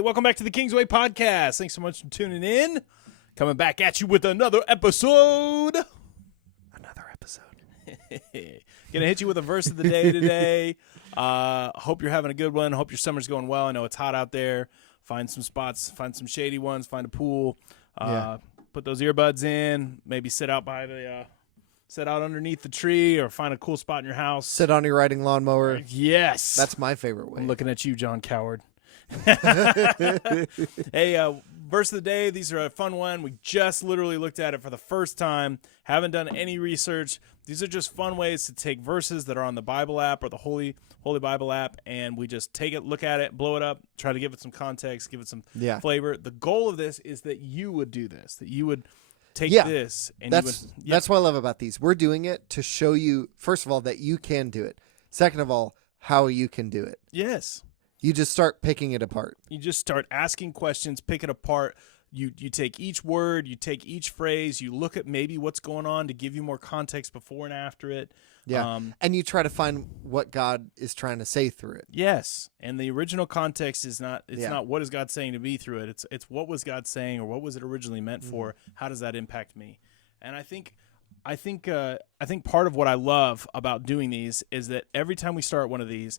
Welcome back to the Kingsway Podcast. Thanks so much for tuning in. Coming back at you with another episode. Gonna hit you with a verse of the day today. Hope you're having a good one. Hope your summer's going well. I know it's hot out there. Find some spots, find some shady ones, find a pool. Put those earbuds in. Maybe sit out underneath the tree, or find a cool spot in your house. Sit on your riding lawnmower. Yes, that's my favorite way. I'm looking at you, John Coward. Hey, verse of the day. These are a fun one. We just literally looked at it for the first time. Haven't done any research. These are just fun ways to take verses that are on the Bible app or the Holy Bible app, and we just take it, look at it, blow it up, try to give it some context, give it some flavor. The goal of this is that you would do this, that you would take this. And that's what I love about these. We're doing it to show you, first of all, that you can do it. Second of all, how you can do it. Yes. You just start picking it apart. You just start asking questions, pick it apart. You take each word, you take each phrase, you look at maybe what's going on to give you more context before and after it. Yeah, and you try to find what God is trying to say through it. Yes, and the original context is not not what is God saying to me through it. It's what was God saying, or what was it originally meant for? How does that impact me? And I think part of what I love about doing these is that every time we start one of these,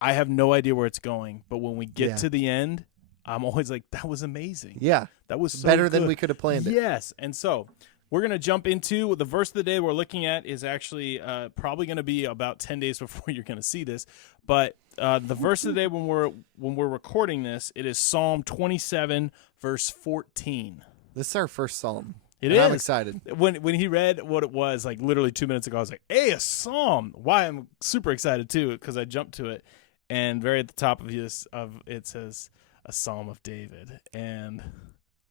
I have no idea where it's going, but when we get to the end, I'm always like, that was amazing. Yeah. That was so better good. than we could have planned it. Yes. And so we're going to jump into the verse of the day we're looking at is actually probably going to be about 10 days before you're going to see this. But the verse of the day when we're recording this, it is Psalm 27, verse 14. This is our first psalm. It is. I'm excited. When he read what it was, like literally 2 minutes ago, I was like, hey, a psalm. Why? I'm super excited too, because I jumped to it. And very at the top of it says a Psalm of David. And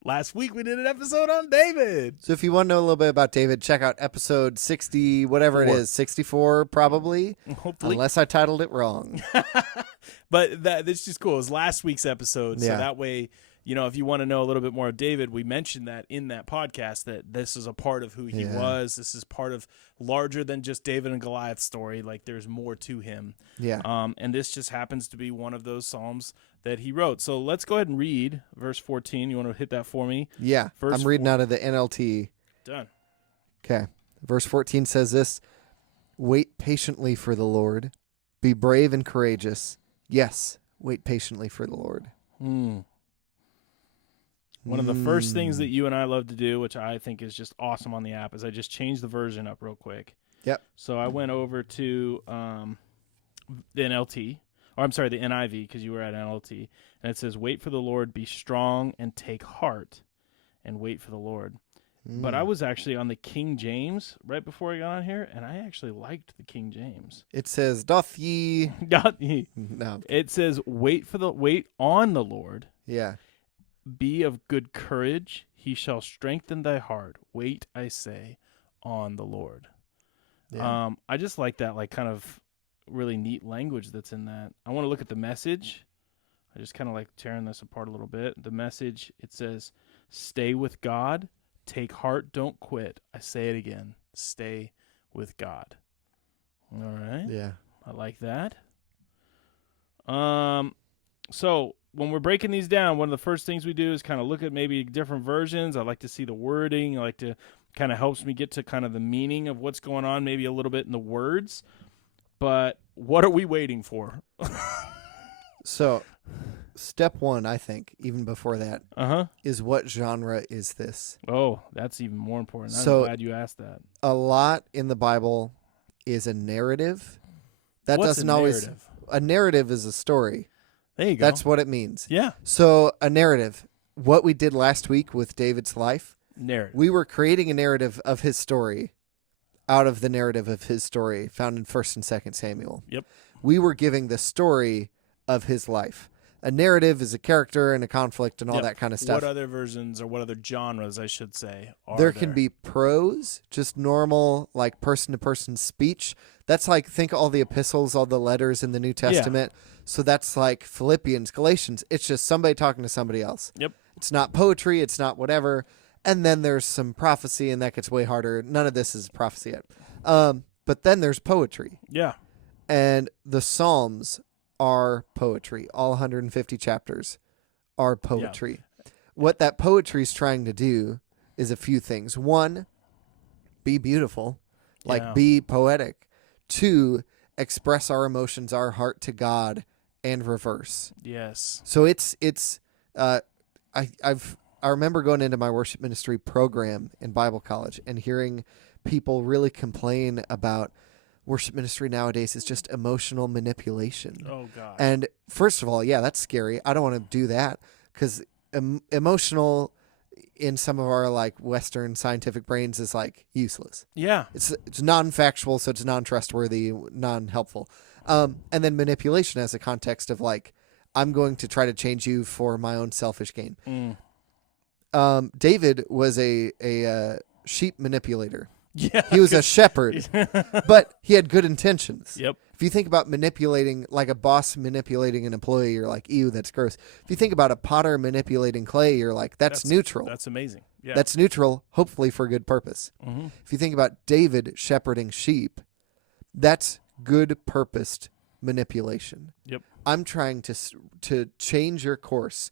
last week we did an episode on David. So if you want to know a little bit about David, check out episode 60, whatever it is, 64 probably. Hopefully. Unless I titled it wrong. But that's just cool. It was last week's episode. So that way, if you want to know a little bit more of David, we mentioned that in that podcast, that this is a part of who he was. This is part of larger than just David and Goliath's story. Like there's more to him. Yeah. And this just happens to be one of those Psalms that he wrote. So let's go ahead and read verse 14. You want to hit that for me? Yeah. I'm reading out of the NLT. Done. Okay. Verse 14 says this: wait patiently for the Lord. Be brave and courageous. Yes, wait patiently for the Lord. One of the first things that you and I love to do, which I think is just awesome on the app, is I just change the version up real quick. Yep. So I went over to the NLT, or I'm sorry, the NIV, because you were at NLT, and it says, wait for the Lord, be strong, and take heart, and wait for the Lord. But I was actually on the King James right before I got on here, and I actually liked the King James. It says, doth ye... No. It says, wait on the Lord. Yeah. Be of good courage, he shall strengthen thy heart. Wait, I say, on the Lord. Yeah. I just like that, like kind of really neat language that's in that. I want to look at the Message. I just kind of like tearing this apart a little bit. The Message, it says, stay with God, take heart, don't quit. I say it again, stay with God. All right. Yeah. I like that. So when we're breaking these down, one of the first things we do is kind of look at maybe different versions. I like to see the wording. I like to kind of helps me get to kind of the meaning of what's going on, maybe a little bit in the words. But what are we waiting for? So step one, I think, even before that, is what genre is this? Oh, that's even more important. I'm glad you asked that. A lot in the Bible is a narrative. That What's doesn't a always... narrative? A narrative is a story. There you go. That's what it means. Yeah. So a narrative, what we did last week with David's life, narrative. We were creating a narrative of his story out of the narrative of his story found in 1st and 2nd Samuel. Yep. We were giving the story of his life. A narrative is a character and a conflict and all that kind of stuff. What other versions or what other genres, I should say, are there? Can be prose, just normal, like person-to-person speech. That's like, think all the epistles, all the letters in the New Testament. Yeah. So that's like Philippians, Galatians. It's just somebody talking to somebody else. Yep. It's not poetry. It's not whatever. And then there's some prophecy, and that gets way harder. None of this is prophecy yet. But then there's poetry. Yeah. And the Psalms are poetry. All 150 chapters are poetry. What that poetry is trying to do is a few things. One, be beautiful, like be poetic. Two, express our emotions, our heart to God, and reverse. Yes. So I remember going into my worship ministry program in Bible college and hearing people really complain about worship ministry nowadays is just emotional manipulation. Oh, God. And first of all, yeah, that's scary. I don't want to do that because emotional in some of our like Western scientific brains is like useless. Yeah. It's non-factual, so it's non-trustworthy, non-helpful. And then manipulation has a context of like, I'm going to try to change you for my own selfish gain. David was a sheep manipulator. Yeah, he was a shepherd, but he had good intentions. Yep. If you think about manipulating, like a boss manipulating an employee, you're like, ew, that's gross. If you think about a potter manipulating clay, you're like, that's neutral. That's amazing. Yeah. That's neutral, hopefully for a good purpose. Mm-hmm. If you think about David shepherding sheep, that's good-purposed manipulation. Yep. I'm trying to change your course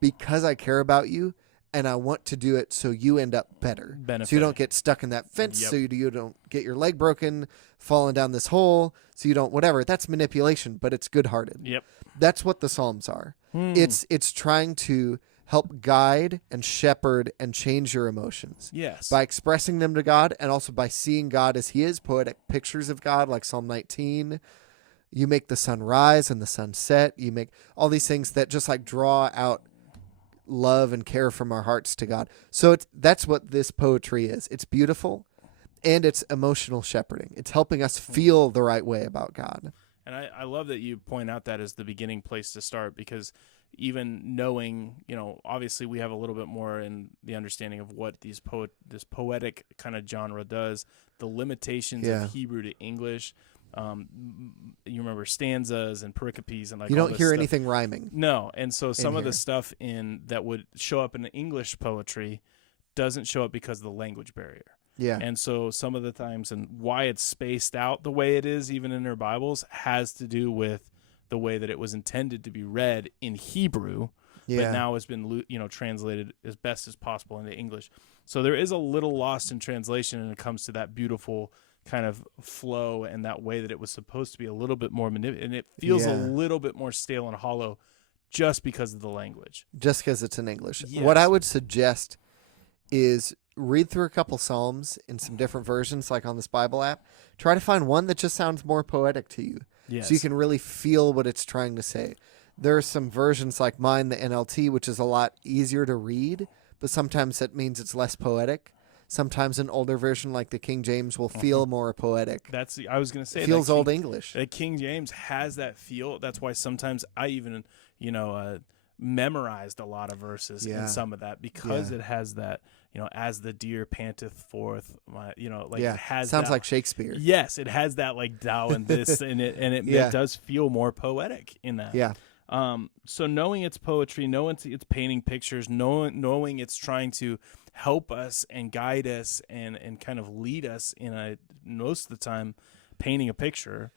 because I care about you, and I want to do it so you end up better. So you don't get stuck in that fence, so you don't get your leg broken, falling down this hole, so you don't whatever. That's manipulation, but it's good-hearted. Yep. That's what the Psalms are. It's trying to help guide and shepherd and change your emotions. Yes. By expressing them to God and also by seeing God as he is, poetic pictures of God like Psalm 19. You make the sun rise and the sun set. You make all these things that just like draw out love and care from our hearts to God. So that's what this poetry is. It's beautiful and it's emotional shepherding. It's helping us feel the right way about God. And I love that you point out that as the beginning place to start, because even knowing, obviously we have a little bit more in the understanding of what this poetic kind of genre does, the limitations of Hebrew to English. You remember stanzas and pericopes and like you all don't this hear stuff. anything rhyming. No, and so some of here. the stuff that would show up in the English poetry doesn't show up because of the language barrier. Yeah. And so some of the times and why it's spaced out the way it is, even in their Bibles, has to do with the way that it was intended to be read in Hebrew, but now has been translated as best as possible into English. So there is a little lost in translation when it comes to that beautiful kind of flow and that way that it was supposed to be a little bit more manipulated, and it feels a little bit more stale and hollow just because of the language. Just because it's in English. Yes. What I would suggest is read through a couple Psalms in some different versions, like on this Bible app. Try to find one that just sounds more poetic to you. Yes. So you can really feel what it's trying to say. There are some versions like mine, the NLT, which is a lot easier to read, but sometimes that means it's less poetic. Sometimes an older version like the King James will feel more poetic. I was going to say it feels Old English. The King James has that feel. That's why sometimes I even, memorized a lot of verses in some of that because it has that, as the deer panteth forth, it has sounds that, like Shakespeare. Yes, it has that like thou and this in it, and it does feel more poetic in that. Yeah. So knowing it's poetry, knowing it's painting pictures, knowing it's trying to help us and guide us and kind of lead us in most of the time painting a picture.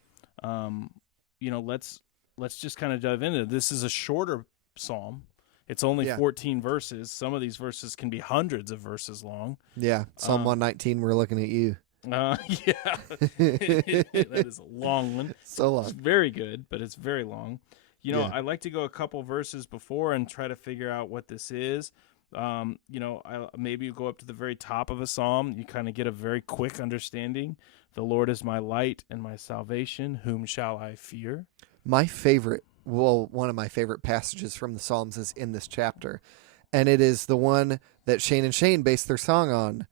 Let's just kind of dive into it. This is a shorter psalm. It's only 14 verses. Some of these verses can be hundreds of verses long. Yeah. Psalm 119, we're looking at you. Yeah. That is a long one. So long. It's very good, but it's very long. I like to go a couple verses before and try to figure out what this is. Maybe you go up to the very top of a psalm. You kind of get a very quick understanding. The Lord is my light and my salvation. Whom shall I fear? One of my favorite passages from the Psalms is in this chapter, and it is the one that Shane and Shane based their song on.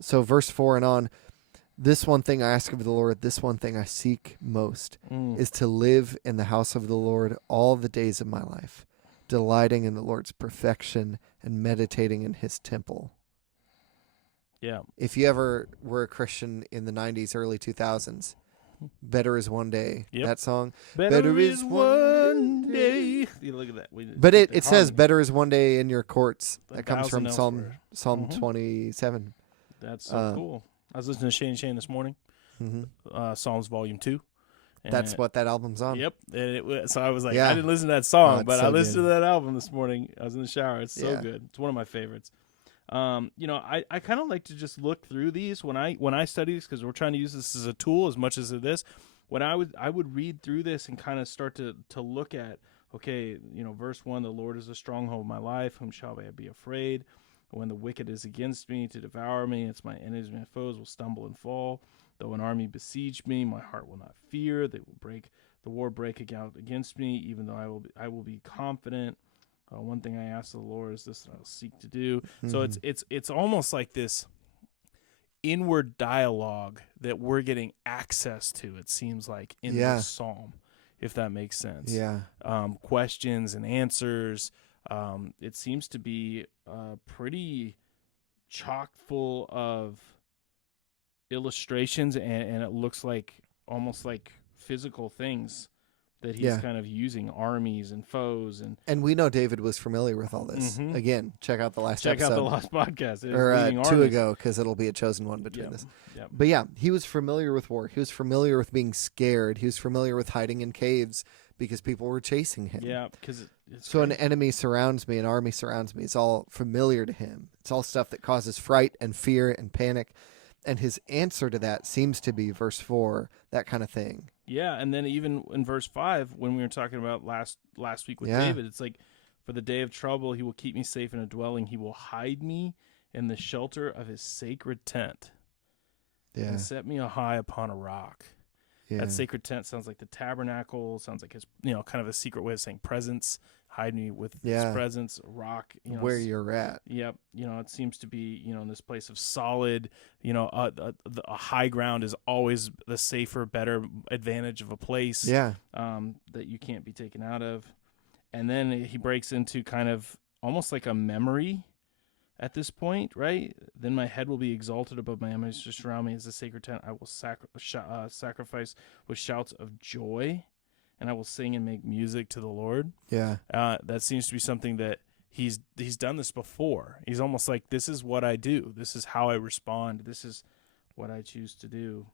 So verse 4 and on, this one thing I ask of the Lord, this one thing I seek most is to live in the house of the Lord all the days of my life, delighting in the Lord's perfection and meditating in his temple. Yeah. If you ever were a Christian in the 90s, early 2000s, Better Is One Day, that song. Better is one day. You look at that. But it says, better is one day in your courts. That comes from elsewhere. Psalm 27. That's so cool. I was listening to Shane this morning, Psalms Volume 2. That's what that album's on. Yep. And so I was like, I didn't listen to that song, but I listened to that album this morning. I was in the shower. It's so good. It's one of my favorites. I kind of like to just look through these when I study this, because we're trying to use this as a tool as much as it is. When I would read through this and kind of start to look at, okay, verse 1, the Lord is the stronghold of my life, whom shall I be afraid? When the wicked is against me to devour me, it's my enemies, my foes will stumble and fall. Though an army besiege me, my heart will not fear. The war break out against me, even though I will be confident. One thing I ask the Lord is this that I'll seek to do. Mm-hmm. So it's almost like this inward dialogue that we're getting access to, it seems like, in this psalm, if that makes sense. Yeah. Questions and answers. It seems to be pretty chock full of illustrations, and it looks like almost like physical things that he's kind of using, armies and foes. And we know David was familiar with all this. Mm-hmm. Again, check out the last episode. Check out the last podcast. Or 2 ago, because it'll be a chosen one between this. Yep. But yeah, he was familiar with war. He was familiar with being scared. He was familiar with hiding in caves because people were chasing him. Yeah, because so an enemy surrounds me, an army surrounds me. It's all familiar to him. It's all stuff that causes fright and fear and panic. And his answer to that seems to be verse 4, that kind of thing. Yeah, and then even in verse 5, when we were talking about last week with David, it's like, for the day of trouble, he will keep me safe in a dwelling. He will hide me in the shelter of his sacred tent and set me high upon a rock. Yeah. That sacred tent sounds like the tabernacle, sounds like his, kind of a secret way of saying presence. Hide me with his presence, rock. Where you're at. Yep. It seems to be, in this place of solid, a high ground is always the safer, better advantage of a place. Yeah. That you can't be taken out of. And then he breaks into kind of almost like a memory at this point, right? Then my head will be exalted above my enemies just around me as a sacred tent. I will sacrifice with shouts of joy, and I will sing and make music to the Lord. Yeah. That seems to be something that he's done this before. He's almost like, this is what I do. This is how I respond. This is what I choose to do.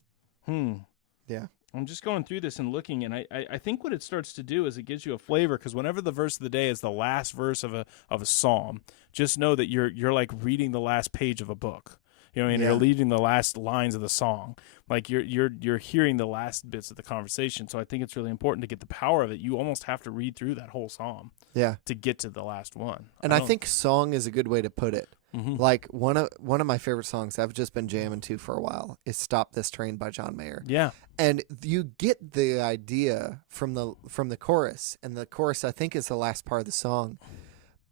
Yeah. I'm just going through this and looking, and I think what it starts to do is it gives you a flavor, because whenever the verse of the day is the last verse of a psalm, just know that you're like reading the last page of a book. You're reading the last lines of the song. Like you're hearing the last bits of the conversation. So I think it's really important to get the power of it. You almost have to read through that whole psalm to get to the last one. And I think song is a good way to put it. Mm-hmm. Like one of my favorite songs I've just been jamming to for a while is "Stop This Train" by John Mayer. Yeah. And you get the idea from the chorus, and the chorus I think is the last part of the song.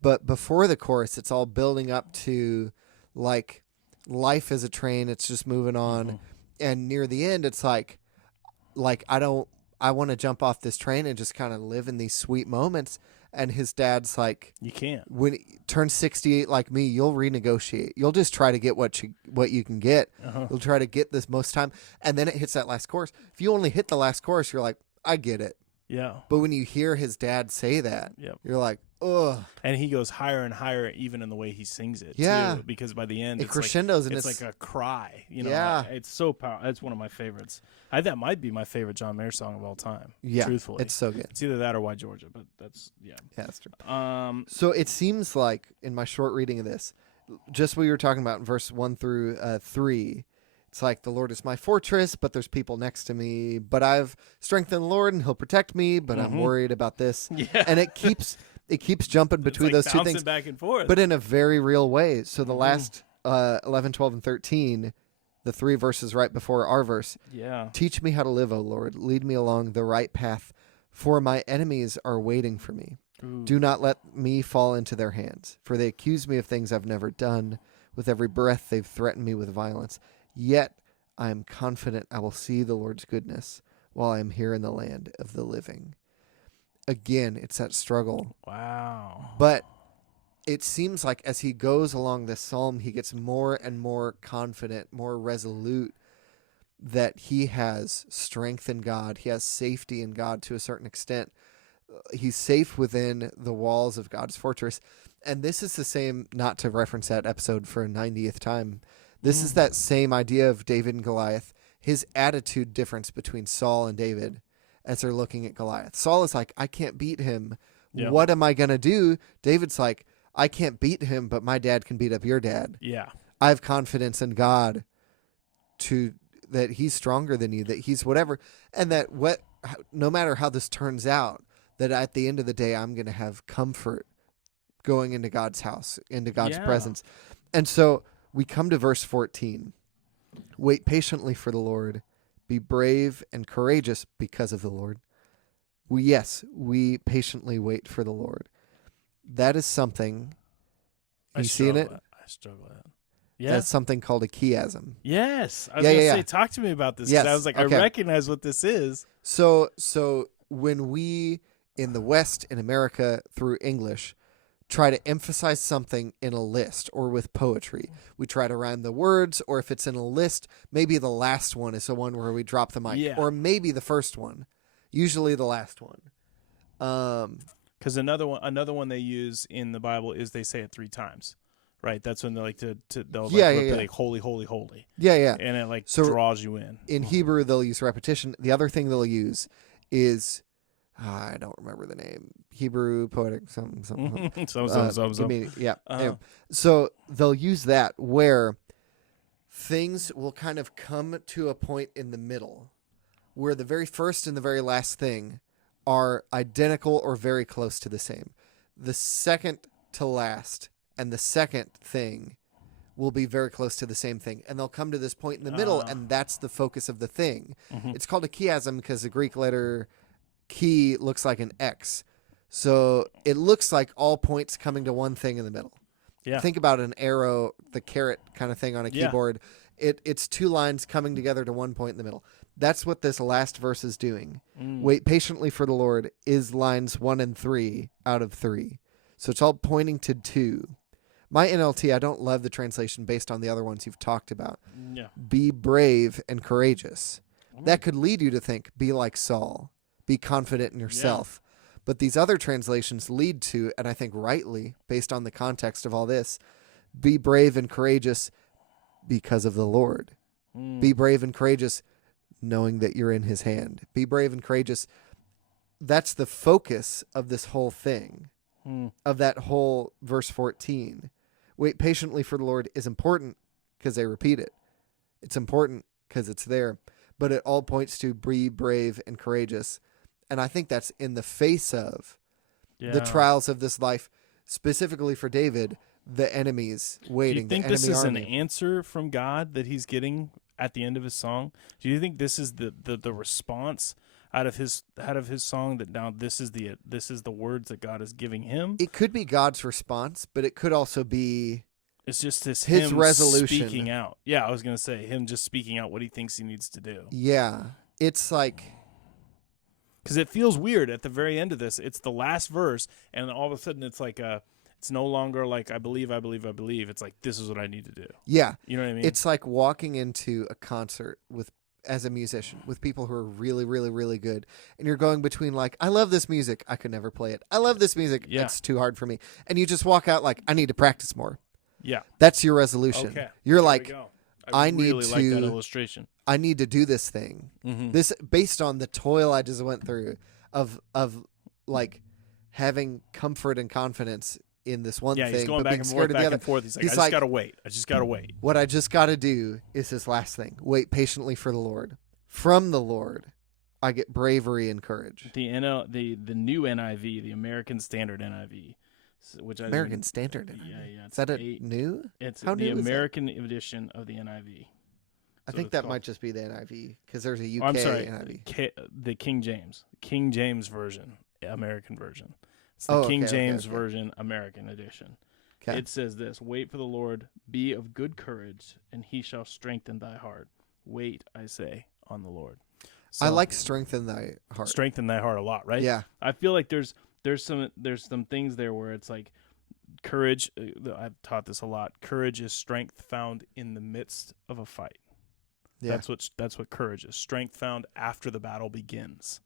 But before the chorus, it's all building up to like life is a train, it's just moving on. Mm-hmm. And near the end, it's like I want to jump off this train and just kind of live in these sweet moments. And his dad's like, you can't. When you turn 68 like me, you'll renegotiate. You'll just try to get what you can get. Uh-huh. You'll try to get this most time. And then it hits that last chorus. If you only hit the last chorus, you're like, I get it. Yeah. But when you hear his dad say that, you're like, ugh. And he goes higher and higher, even in the way he sings it. Yeah. Too, because by the end, it crescendos, and it's like a cry. Yeah. It's so powerful. It's one of my favorites. That might be my favorite John Mayer song of all time. Yeah. Truthfully, it's so good. It's either that or Why Georgia, but that's Yeah, that's true. So it seems like in my short reading of this, just what you were talking about in verse 1 through 3. It's like, the Lord is my fortress, but there's people next to me. But I've strengthened the Lord, and he'll protect me, but I'm worried about this. Yeah. And it keeps jumping between those two things. Back and forth. But in a very real way. So the last 11, 12, and 13, the 3 verses right before our verse. Yeah. Teach me how to live, O Lord. Lead me along the right path, for my enemies are waiting for me. Ooh. Do not let me fall into their hands, for they accuse me of things I've never done. With every breath they've threatened me with violence. Yet I am confident I will see the Lord's goodness while I am here in the land of the living. Again, it's that struggle. Wow. But it seems like as he goes along this psalm, he gets more and more confident, more resolute that he has strength in God. He has safety in God to a certain extent. He's safe within the walls of God's fortress. And this is the same, not to reference that episode for a 90th time, this is that same idea of David and Goliath, his attitude difference between Saul and David. as they're looking at Goliath. Saul is like, I can't beat him. Yeah. What am I going to do? David's like, I can't beat him, but my dad can beat up your dad. Yeah. I have confidence in God that he's stronger than you, that he's whatever. And that no matter how this turns out, that at the end of the day, I'm going to have comfort going into God's house, into God's presence. And so we come to verse 14. Wait patiently for the Lord. Be brave and courageous because of the Lord. We patiently wait for the Lord. That is something. You seeing it? I struggle with it. Yeah. That's something called a chiasm. Yes. I was going to say, talk to me about this. Yes. I was like, Okay. I recognize what this is. So when we in the West, in America, through English, try to emphasize something in a list or with poetry, we try to rhyme the words, or if it's in a list, maybe the last one is the one where we drop the mic, or maybe the first one, usually the last one. Because another one they use in the Bible is they say it 3 times, right? That's when they like they'll like holy, holy, holy. Yeah. And it draws you in. In Hebrew, they'll use repetition. The other thing they'll use is, I don't remember the name. Hebrew poetic something. Yeah. Anyway, so they'll use that where things will kind of come to a point in the middle where the very first and the very last thing are identical or very close to the same. The second to last and the second thing will be very close to the same thing. And they'll come to this point in the middle, and that's the focus of the thing. Mm-hmm. It's called a chiasm because the Greek letter chi looks like an X. So it looks like all points coming to one thing in the middle. Yeah. Think about an arrow, the caret kind of thing on a keyboard. It's 2 lines coming together to one point in the middle. That's what this last verse is doing. Wait patiently for the Lord is lines 1 and 3 out of 3. So it's all pointing to 2. My NLT, I don't love the translation based on the other ones you've talked about. Yeah. Be brave and courageous. That could lead you to think, be like Saul. Be confident in yourself. Yeah. But these other translations lead to, and I think rightly, based on the context of all this, be brave and courageous because of the Lord. Be brave and courageous knowing that you're in his hand. Be brave and courageous. That's the focus of this whole thing, of that whole verse 14. Wait patiently for the Lord is important because they repeat it. It's important because it's there. But it all points to be brave and courageous. And I think that's in the face of the trials of this life, specifically for David, the enemies waiting. Do you think this is an answer from God that he's getting at the end of his song? Do you think this is the response out of his song, that now this is the words that God is giving him? It could be God's response, but it could also be it's just his resolution, speaking out. Yeah, I was going to say him just speaking out what he thinks he needs to do. Yeah. It's like, because it feels weird at the very end of this. It's the last verse, and all of a sudden it's like it's no longer like I believe. It's like, this is what I need to do. Yeah. You know what I mean? It's like walking into a concert as a musician with people who are really, really, really good. And you're going between like, I love this music. I could never play it. I love this music. Yeah. It's too hard for me. And you just walk out like, I need to practice more. Yeah. That's your resolution. Okay. You're there like, I really like that illustration. I need to do this thing. Mm-hmm. This based on the toil I just went through of like having comfort and confidence in this one thing. Yeah, he's going back and forth. He's like, I just got to wait. What I just got to do is this last thing. Wait patiently for the Lord. From the Lord, I get bravery and courage. The new NIV, the American Standard NIV, which American Standard. Yeah. Is that new? It's the American edition of the NIV. I think that might just be the NIV because there's a UK NIV. The King James version, American version. It's the King James version, American edition. Okay. It says this: wait for the Lord, be of good courage, and he shall strengthen thy heart. Wait, I say, on the Lord. So, I like strengthen thy heart. Strengthen thy heart a lot, right? Yeah. I feel like there's some things there where it's like courage. I've taught this a lot. Courage is strength found in the midst of a fight. Yeah. That's what courage is. Strength found after the battle begins.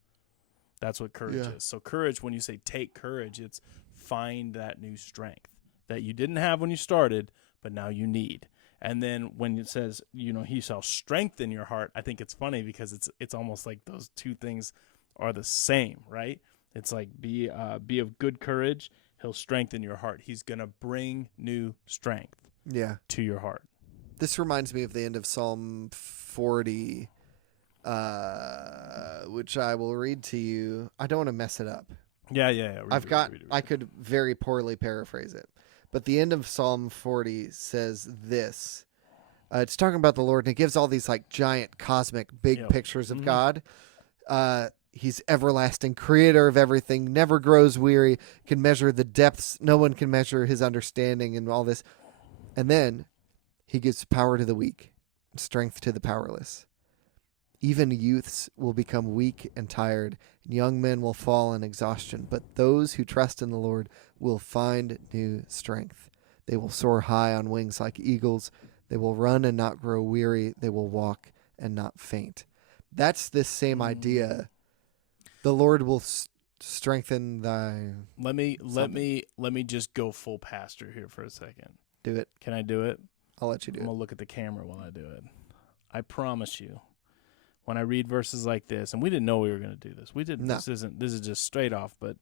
That's what courage is. So courage, when you say take courage, it's find that new strength that you didn't have when you started, but now you need. And then when it says, he shall strengthen your heart, I think it's funny because it's almost like those two things are the same, right? It's like be of good courage. He'll strengthen your heart. He's going to bring new strength to your heart. This reminds me of the end of Psalm 40, which I will read to you. I don't want to mess it up. Yeah. Read I could very poorly paraphrase it. But the end of Psalm 40 says this. It's talking about the Lord, and it gives all these like giant cosmic big pictures of God. He's everlasting, creator of everything, never grows weary, can measure the depths. No one can measure his understanding and all this. And then he gives power to the weak, strength to the powerless. Even youths will become weak and tired, and young men will fall in exhaustion. But those who trust in the Lord will find new strength. They will soar high on wings like eagles. They will run and not grow weary. They will walk and not faint. That's this same idea. The Lord will strengthen thy. Let me just go full pastor here for a second. Do it. Can I do it? I'll let you do it. I'm gonna look at the camera while I do it. I promise you, when I read verses like this, and we didn't know we were gonna do this. We didn't. No. This is just straight off. But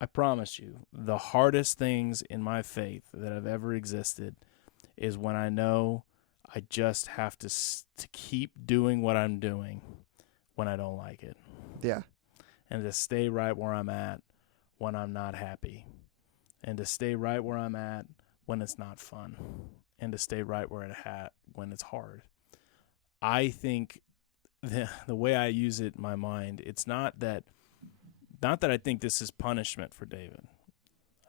I promise you, the hardest things in my faith that have ever existed is when I know I just have to keep doing what I'm doing when I don't like it. Yeah. And to stay right where I'm at when I'm not happy. And to stay right where I'm at when it's not fun. And to stay right where it's at when it's hard. I think the way I use it in my mind, it's not that I think this is punishment for David.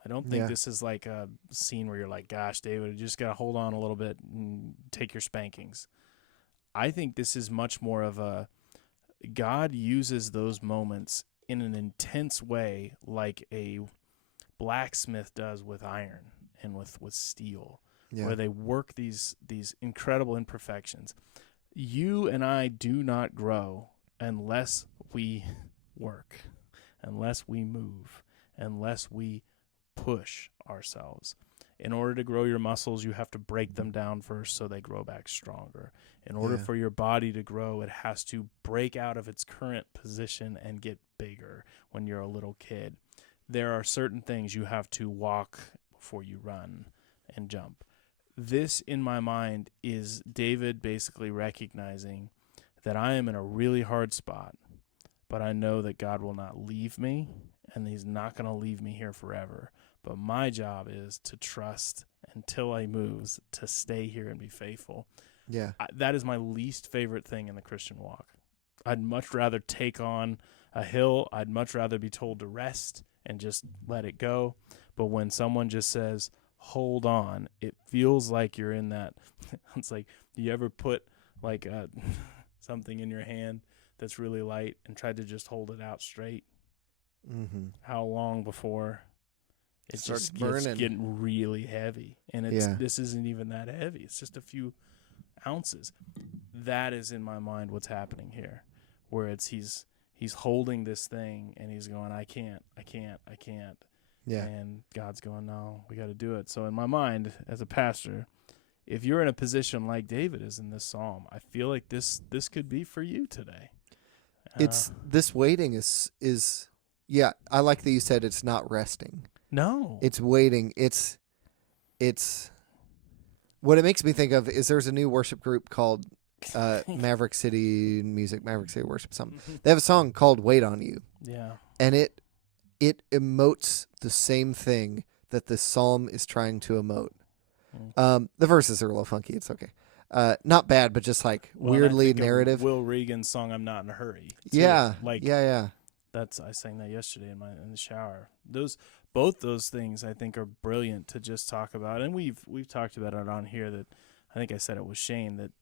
I don't think this is like a scene where you're like, gosh, David, you just got to hold on a little bit and take your spankings. I think this is much more of a God uses those moments in an intense way like a blacksmith does with iron and with steel, where they work these incredible imperfections. You and I do not grow unless we work, unless we move, unless we push ourselves. In order to grow your muscles, you have to break them down first so they grow back stronger. In order for your body to grow, it has to break out of its current position and get bigger when you're a little kid. There are certain things you have to walk before you run and jump. This, in my mind, is David basically recognizing that I am in a really hard spot, but I know that God will not leave me, and he's not going to leave me here forever. But my job is to trust until he moves, to stay here and be faithful. Yeah. That is my least favorite thing in the Christian walk. I'd much rather take on a hill. I'd much rather be told to rest and just let it go. But when someone just says, hold on, it feels like you're in that. It's like, do you ever put like something in your hand that's really light and tried to just hold it out straight? Mm-hmm. How long before it starts just burning? Gets getting really heavy. And this isn't even that heavy. It's just a few ounces. That is in my mind what's happening here, where it's he's holding this thing and he's going, I can't. Yeah. And God's going, no, we got to do it. So in my mind, as a pastor, if you're in a position like David is in this psalm, I feel like this could be for you today. It's this waiting is I like that you said it's not resting. No. It's waiting. It's what it makes me think of is there's a new worship group called Maverick City Worship something. They have a song called Wait on You. Yeah. And it emotes the same thing that the psalm is trying to emote. The verses are a little funky. It's okay. Not bad, but just like weirdly narrative. Will Regan's song "I'm Not in a Hurry." Too. Yeah, yeah. I sang that yesterday in the shower. Both those things I think are brilliant to just talk about, and we've talked about it on here. That I think I said it was Shane that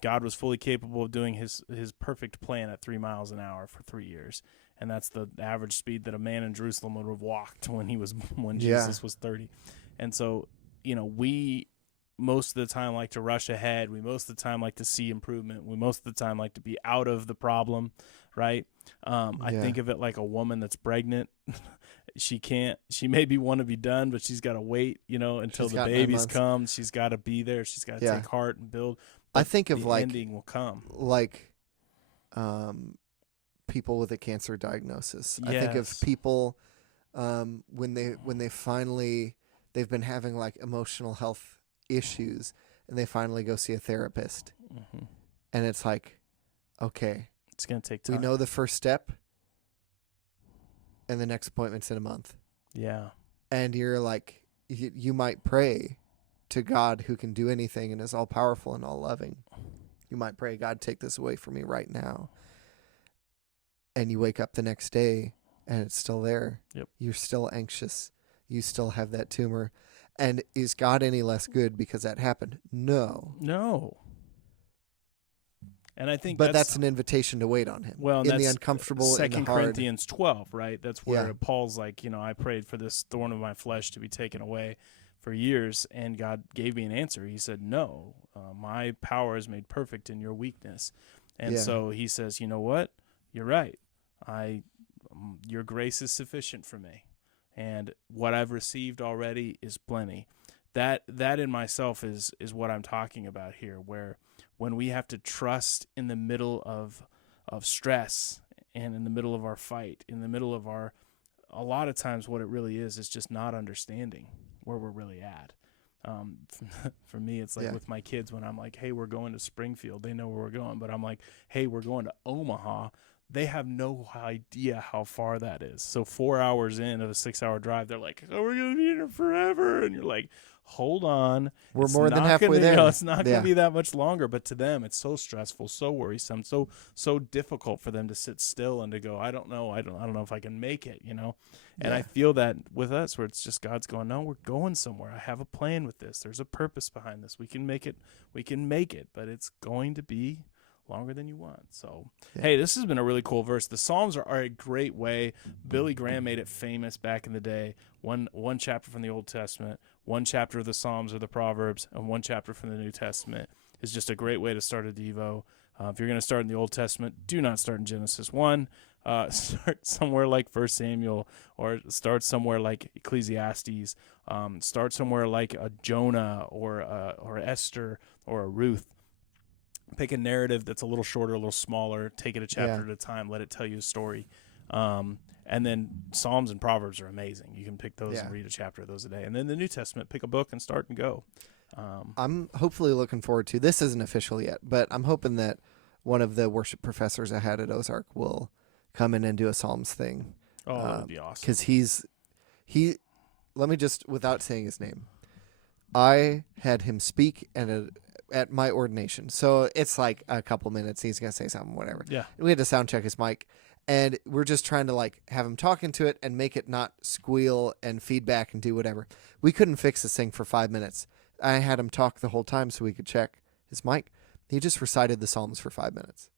God was fully capable of doing his perfect plan at 3 miles an hour for 3 years. And that's the average speed that a man in Jerusalem would have walked when Jesus was 30. And so, we most of the time like to rush ahead. We most of the time like to see improvement. We most of the time like to be out of the problem, right? I think of it like a woman that's pregnant. She maybe want to be done, but she's got to wait, until the babies come. She's got to be there. She's got to take heart and build. I think of the ending will come. Like, people with a cancer diagnosis. Yes. I think of people when they finally, they've been having like emotional health issues and they finally go see a therapist. Mm-hmm. And it's like, okay, it's going to take time. We know the first step and the next appointment's in a month. Yeah. And you're like, you might pray to God who can do anything and is all powerful and all loving. You might pray, God, take this away from me right now. And you wake up the next day and it's still there. Yep. You're still anxious. You still have that tumor. And is God any less good because that happened? No. No. And I think that's an invitation to wait on him. Well, in the uncomfortable, in the hard. 2 Corinthians 12, right? That's where Yeah. Paul's like, I prayed for this thorn of my flesh to be taken away for years, and God gave me an answer. He said, no, my power is made perfect in your weakness. And so he says, you know what? You're right. Your grace is sufficient for me, and what I've received already is plenty. That in myself is what I'm talking about here, where when we have to trust in the middle of stress and in the middle of our fight, in the middle of a lot of times what it really is just not understanding where we're really at. For me, it's like with my kids when I'm like, hey, we're going to Springfield. They know where we're going, but I'm like, hey, we're going to Omaha. They have no idea how far that is. So 4 hours in of a 6-hour drive, they're like, oh, we're going to be here forever. And you're like, hold on. We're more than halfway there. It's not going to be that much longer. But to them, it's so stressful, so worrisome, so difficult for them to sit still and to go, I don't know if I can make it, And I feel that with us where it's just God's going, no, we're going somewhere. I have a plan with this. There's a purpose behind this. We can make it, but it's going to be longer than you want. So, hey, this has been a really cool verse. The Psalms are a great way. Billy Graham made it famous back in the day. One chapter from the Old Testament, one chapter of the Psalms or the Proverbs, and one chapter from the New Testament is just a great way to start a Devo. If you're going to start in the Old Testament, do not start in Genesis 1. Start somewhere like 1 Samuel, or start somewhere like Ecclesiastes. Start somewhere like a Jonah or Esther or a Ruth. Pick a narrative that's a little shorter, a little smaller. Take it a chapter at a time. Let it tell you a story. And then Psalms and Proverbs are amazing. You can pick those and read a chapter of those a day. And then the New Testament, pick a book and start and go. I'm hopefully looking forward to, this isn't official yet, but I'm hoping that one of the worship professors I had at Ozark will come in and do a Psalms thing. Oh, that would be awesome. Because let me just, without saying his name, I had him speak at my ordination. So it's like a couple minutes. He's going to say something, whatever. Yeah. We had to sound check his mic. And we're just trying to like have him talk into it and make it not squeal and feedback and do whatever. We couldn't fix this thing for 5 minutes. I had him talk the whole time so we could check his mic. He just recited the Psalms for 5 minutes.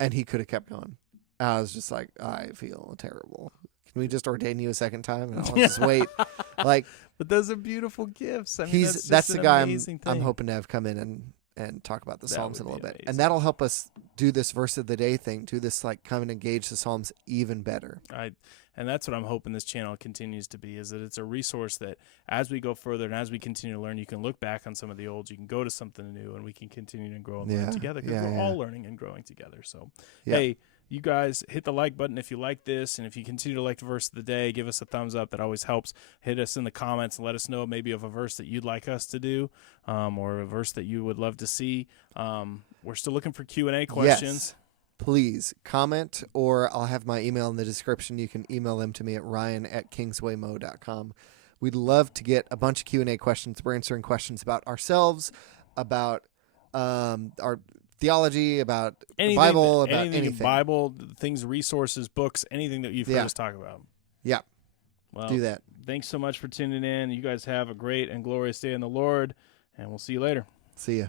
And he could have kept going. I was just like, I feel terrible. Can we just ordain you a second time and I'll just wait? But those are beautiful gifts. I mean, that's the guy I'm hoping to have come in and talk about the Psalms in a little bit. And that'll help us do this verse of the day thing, do this like come and engage the Psalms even better. And that's what I'm hoping this channel continues to be, is that it's a resource that as we go further and as we continue to learn, you can look back on some of the olds, you can go to something new, and we can continue to grow and learn together, because we're all learning and growing together. So, hey, you guys hit the like button if you like this, and if you continue to like the verse of the day, give us a thumbs up. That always helps. Hit us in the comments and let us know maybe of a verse that you'd like us to do, or a verse that you would love to see. We're still looking for Q&A questions. Yes. Please comment, or I'll have my email in the description. You can email them to me at ryan@kingswaymo.com. We'd love to get a bunch of Q&A questions. We're answering questions about ourselves, about our theology, about the Bible, about anything. Bible, things, resources, books, anything that you've heard us talk about. Yeah. Well, do that. Thanks so much for tuning in. You guys have a great and glorious day in the Lord, and we'll see you later. See ya.